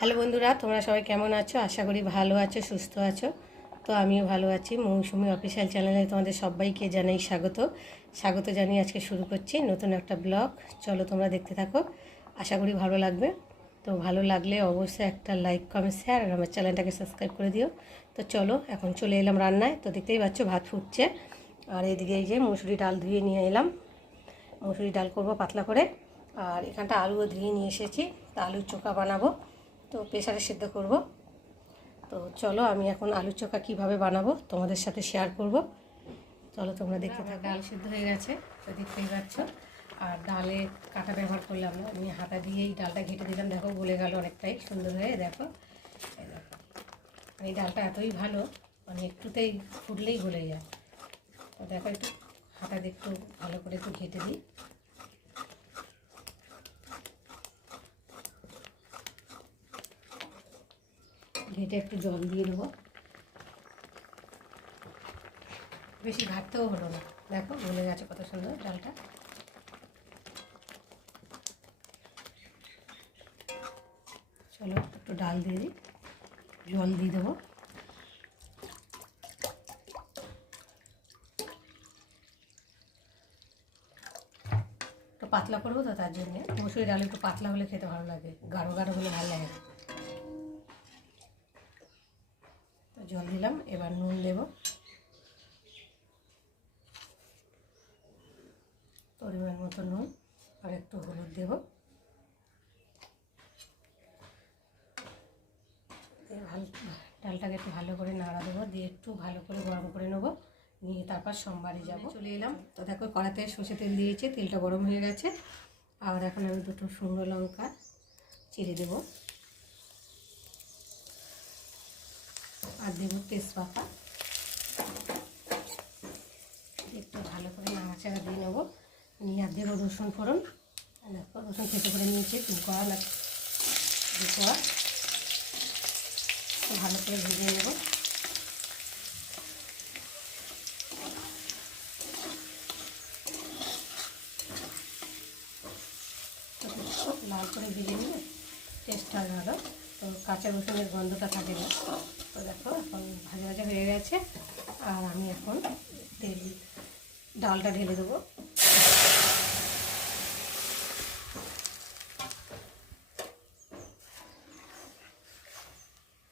Hello বন্ধুরা, তোমরা সবাই কেমন আছো? আশা করি ভালো আছো, সুস্থ আছো। তো আমিও ভালো আছি। মৌসুমি অফিসিয়াল চ্যানেলে তোমাদের সবাইকে জানাই স্বাগত জানিয়ে আজকে শুরু করছি নতুন একটা ব্লগ। চলো তোমরা দেখতে থাকো, আশা করি ভালো লাগবে। তো ভালো লাগলে অবশ্যই একটা লাইক, কমেন্ট, শেয়ার আর আমার চ্যানেলটাকে সাবস্ক্রাইব করে দিও। তো চলো এখন চলে এলাম রান্নায়। তো দেখতেই পাচ্ছ ভাত ফুটছে, আর এদিকে এই যে মুসুরি ডাল ধুয়ে নিয়ে এলাম। মুসুরি ডাল করব পাতলা করে, আর এখানটা আলুও ধুয়ে নিয়ে এসেছি। তা আলুর চোখা বানাবো, তো প্রেসারে সিদ্ধ করব। তো চলো আমি এখন আলুর চোখা কীভাবে বানাবো তোমাদের সাথে শেয়ার করব। চলো তোমরা দেখতে থাকো। ডাল সিদ্ধ হয়ে গেছে, তো দেখতেই পাচ্ছ। আর ডালে কাঁটা ব্যবহার করলাম না, আমি হাতা দিয়েই ডালটা ঘেটে দিলাম। দেখো গলে গেল অনেকটাই সুন্দর হয়ে। দেখো এই ডালটা এতই ভালো, মানে একটুতেই ফুটলেই গলে যায়। তো দেখো একটু হাতা দিয়ে একটু ভালো করে একটু ঘেটে দিই। ঘেটে একটু জল দিয়ে দেবো, বেশি ঘাটতেও হলো না। দেখো গলে গেছে কত সুন্দর ডালটা। চলো একটু ডাল দিয়ে দিই, জল দিয়ে দেবো। একটু পাতলা করবো, তো তার জন্যে মুসুরি ডাল একটু পাতলা হলে খেতে ভালো লাগে, গাঢ় গাঢ় হলে ভালো লাগে না। তো জল দিলাম, এবার নুন দেবো, পরিমাণ মতো নুন, আর একটু হলুদ দেবো। ডালটাকে একটু ভালো করে নাড়া দেবো, দিয়ে একটু ভালো করে গরম করে নেবো, নিয়ে তারপর সোমবারে যাবো। চলে এলাম। তো দেখো কড়াতে সর্ষে তেল দিয়েছি, তেলটা গরম হয়ে গেছে। আর এখন আমি দুটো শুকনো লঙ্কা চিড়ে দেবো, আর দেবো তেজপাতা। একটু ভালো করে নাড়াচাড়া দিয়ে নেবো, নিয়ে আর দেবো রসুন ফোড়ন। দেখো রসুন খেতে করে নিয়েছি, 2 কোয়া না 2 কোয়া। ভালো করে ভেজে নেবো। লাল করে ভেজে নিলে টেস্টটা ভালো, তো কাঁচা রসুনের গন্ধটা থাকে না। তো দেখো এখন ভাজা ভাজা হয়ে গেছে, আর আমি এখন ডালটা ঢেলে দেবো।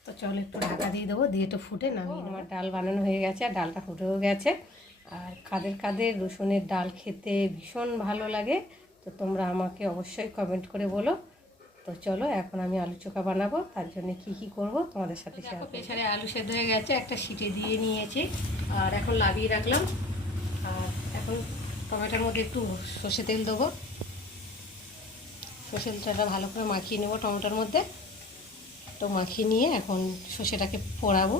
তো চলো একটু ঢাকা দিয়ে দেবো, দিয়ে একটু ফুটে নামিয়ে আমার ডাল বানানো হয়ে গেছে, আর ডালটা ফুটেও গেছে। আর কাদের কাদের রসুনের ডাল খেতে ভীষণ ভালো লাগে, তো তোমরা আমাকে অবশ্যই কমেন্ট করে বলো। তো চলো এখন আমি আলু চোখা বানাবো, তার জন্য কি করব তোমাদের সাথে শেয়ার করব। প্রেসারে আলু সেদ্ধ হয়ে গেছে, একটা সিটি দিয়ে নিয়েছি, আর এখন লাগিয়ে রাখলাম। আর এখন টমেটোর মধ্যে একটু সর্ষে তেল দেবো, সর্ষে তেলটা ভালো করে মাখিয়ে নেবো টমেটোর মধ্যে। তো মাখিয়ে নিয়ে এখন সর্ষেটাকে পোড়াবো।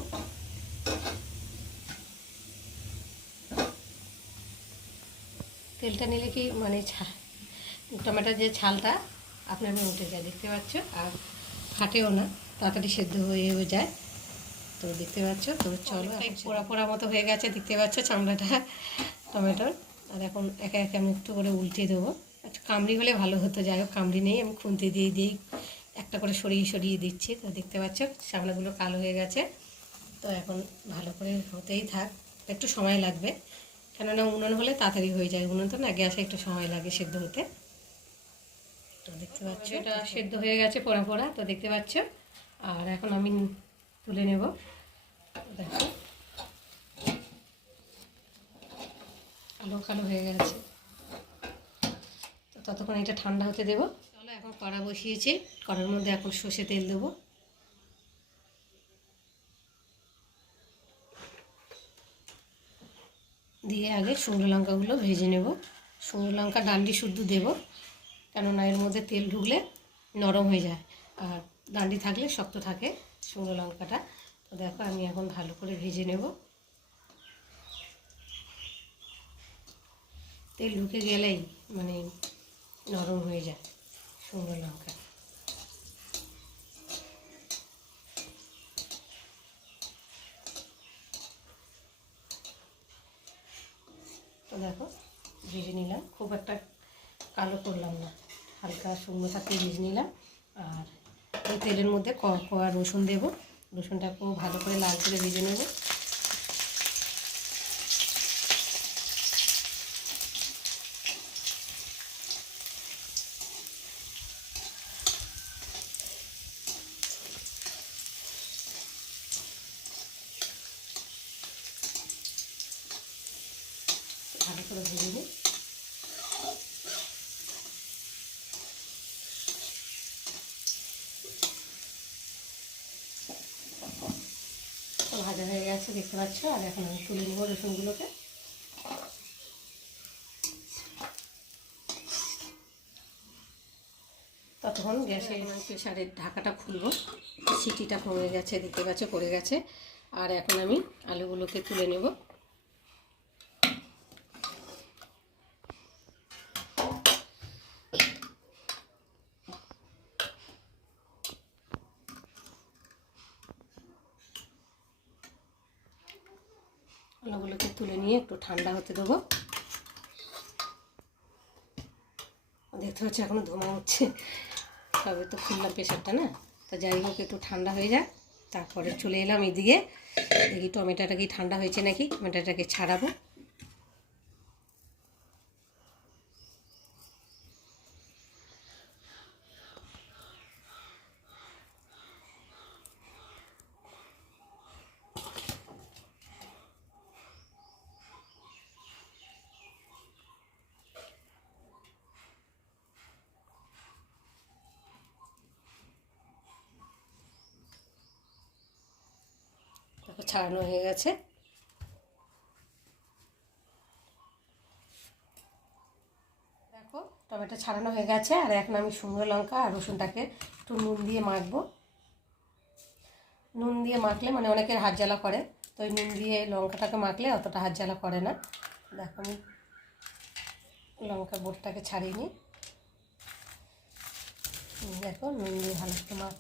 তেলটা নিলে কি মানে টমেটোর যে ছালটা আপনার উঠে যায়, দেখতে পাচ্ছ, আর ফাটেও না, তাড়াতাড়ি সেদ্ধ হয়েও যায়। তো দেখতে পাচ্ছ। তো চলো পোড়া পোড়া মতো হয়ে গেছে, দেখতে পাচ্ছ চামড়াটা টমেটোর। আর এখন একে একে আমি একটু করে উল্টে দেবো। একটু কামড়ি হলে ভালো হতো, যাই হোক কামড়ি নেই, আমি খুন্তি দিয়ে একটা করে সরিয়ে দিচ্ছি। তো দেখতে পাচ্ছ চামড়াগুলো কালো হয়ে গেছে। তো এখন ভালো করে হতেই থাক, একটু সময় লাগবে, কেননা উনুন হলে তাড়াতাড়ি হয়ে যায়, উনুন তো না, গ্যাসে একটু সময় লাগে সেদ্ধ হতে। তো দেখতে পাচ্ছ এটা সেদ্ধ হয়ে গেছে পোড়া পোড়া, তো দেখতে পাচ্ছ। আর এখন আমি তুলে নেব। দেখো কালো কালো হয়ে গেছে, তো ততক্ষণ এটা ঠান্ডা হতে দেবো। চলো এখন কড়া বসিয়েছি, কড়ার মধ্যে এখন সর্ষে তেল দেবো। দিয়ে আগে শুকনো লঙ্কাগুলো ভেজে নেব। শুকনো লঙ্কা ডান্ডি শুদ্ধ দেবো, কেননা এর মধ্যে তেল ঢুকলে নরম হয়ে যায়, আর ডান্ডি থাকলে শক্ত থাকে শুকনো লঙ্কাটা। তো দেখো আমি এখন ভালো করে ভেজে নেব। তেল ঢুকে গেলেই মানে নরম হয়ে যায় শুকনো লঙ্কা। তো দেখো ভেজে নিলাম, খুব একটা কালো করলাম না, হালকা শুকনো থাকতে ভেজে নিলাম। আর এই তেলের মধ্যে কোয়া রসুন দেব। রসুনটাকেও ভালো করে লাল করে ভেজে নেব। ভালো করে ভেজে নিই। ভাজা হয়ে গেছে দেখতে পাচ্ছ। আর এখন আমি তুলে নেব রসুনগুলোকে। ততক্ষণ গ্যাসে প্রেসারের ঢাকাটা খুলবো। সিটিটা কমে গেছে দেখতে পাচ্ছ, পড়ে গেছে। আর এখন আমি আলুগুলোকে তুলে নেব। আলুগুলোকে তুলে নিয়ে একটু ঠান্ডা হতে দেবো। দেখতে পাচ্ছি এখনও ধোঁয়া হচ্ছে, তবে তো খুললাম প্রেশারটা না। তো যাই হোক, একটু ঠান্ডা হয়ে যাক, তারপরে চলে এলাম এদিকে। দেখি টমেটোটা কি ঠান্ডা হয়েছে নাকি। টমেটোটাকে ছাড়াবো। ছাড়ানো হয়ে গেছে। দেখো টমেটো ছাড়ানো হয়ে গেছে। আর এখন আমি শুকনো লঙ্কা আর রসুনটাকে একটু নুন দিয়ে মাখবো। নুন দিয়ে মাখলে মানে অনেকের হাত জ্বালা করে, তো ওই নুন দিয়ে লঙ্কাটাকে মাখলে অতটা হাত জ্বালা করে না। দেখো আমি লঙ্কা বোটটাকে ছাড়িয়ে নিই। দেখো নুন দিয়ে ভালো একটু মাখ।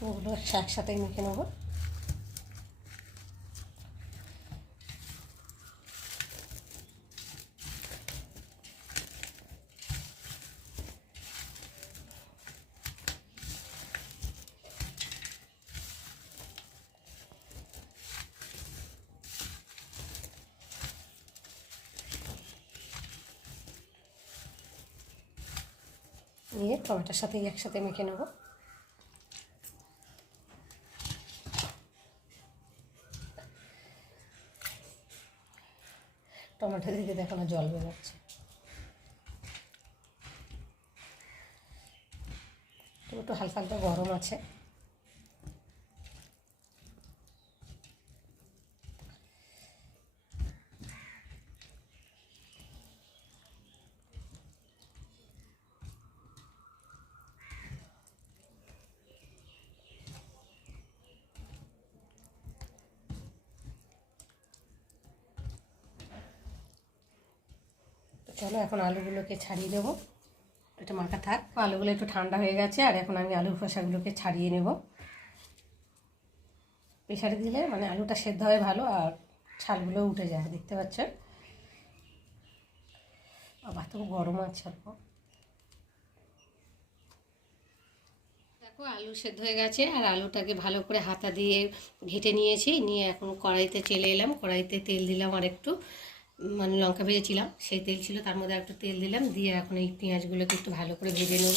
রসুনগুলো একসাথে মেখে নেবো। নিয়ে টমেটোর সাথে একসাথে মেখে নেব। টমেটো দিকে দেখো না জল বেরোচ্ছে। একটু হালকা হালকা গরম আছে। চলো এখন আলুগুলোকে ছাড়িয়ে দেবো। এটা মাখা থাক। আলুগুলো একটু ঠান্ডা হয়ে গেছে। আর এখন আমি আলুর খোসাগুলোকে ছাড়িয়ে নেব। প্রেসারে দিলে মানে আলুটা সেদ্ধ হয় ভালো, আর ছালগুলো উঠে যায়। দেখতে পাচ্ছ আবার তো গরম আছে অল্প। দেখো আলু সেদ্ধ হয়ে গেছে। আর আলুটাকে ভালো করে হাতা দিয়ে ঘেঁটে নিয়েছি। নিয়ে এখন কড়াইতে চলে এলাম। কড়াইতে তেল দিলাম, আর একটু মানে লঙ্কা ভেজেছিলাম সেই তেল ছিল, তার মধ্যে একটু তেল দিলাম। দিয়ে এখন এই পেঁয়াজগুলোকে একটু ভালো করে ভেজে নেব।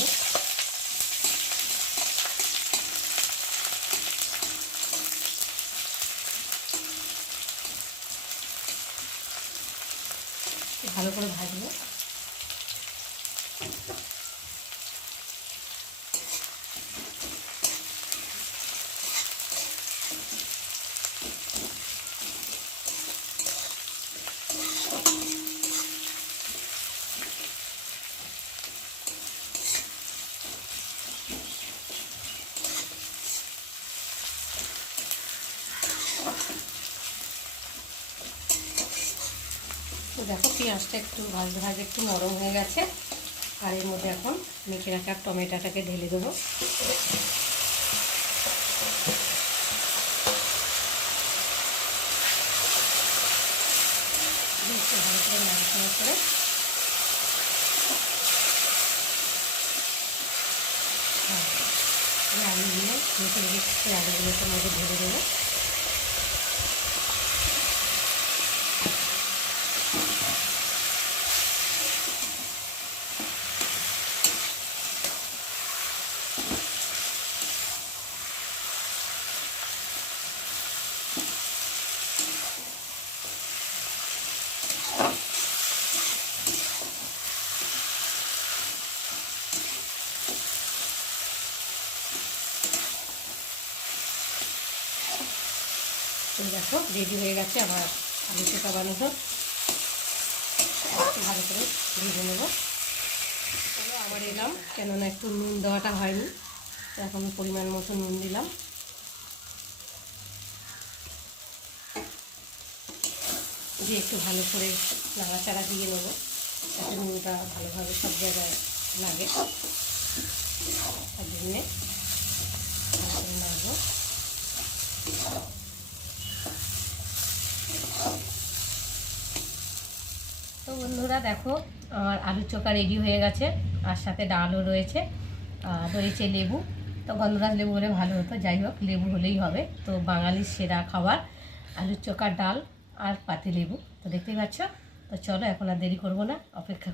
ভালো করে ভাজবো। দেখো পেঁয়াজটা একটু ভাজতে ভাজতে একটু নরম হয়ে গেছে। আর এর মধ্যে এখন মেখে রাখা টমেটোটাকে ঢেলে দেবো। ভালো করে নাড়াচাড়া করে আলুগুলো মিশে দিচ্ছি, আলুগুলোকে মধ্যে ঢেলে দেবো। তো দেখো রেডি হয়ে গেছে আমার আলু চোখা বানানো। একটু ভালো করে ভেজে নেবো। তবে আবার এলাম, কেননা একটু নুন দেওয়াটা হয়নি, তো এখন পরিমাণ মতো নুন দিলাম। দিয়ে একটু ভালো করে নাড়াচাড়া দিয়ে নেবো, যাতে নুনটা ভালোভাবে সব জায়গায় লাগে। তার জন্যে নাড়বো। তো বন্ধুরা দেখো আমার আলু চোখা রেডি হয়ে গেছে, আর সাথে ডালও রয়েছে, রয়েছে লেবু। তো গন্ধরাজ লেবু হলে ভালো হতো, যাই হোক লেবু হলেই হবে। তো বাঙালির সেরা খাবার আলু চোখা, ডাল আর পাতি লেবু। তো দেখতেই পাচ্ছ। তো চলো এখন আর দেরি করবো না, অপেক্ষা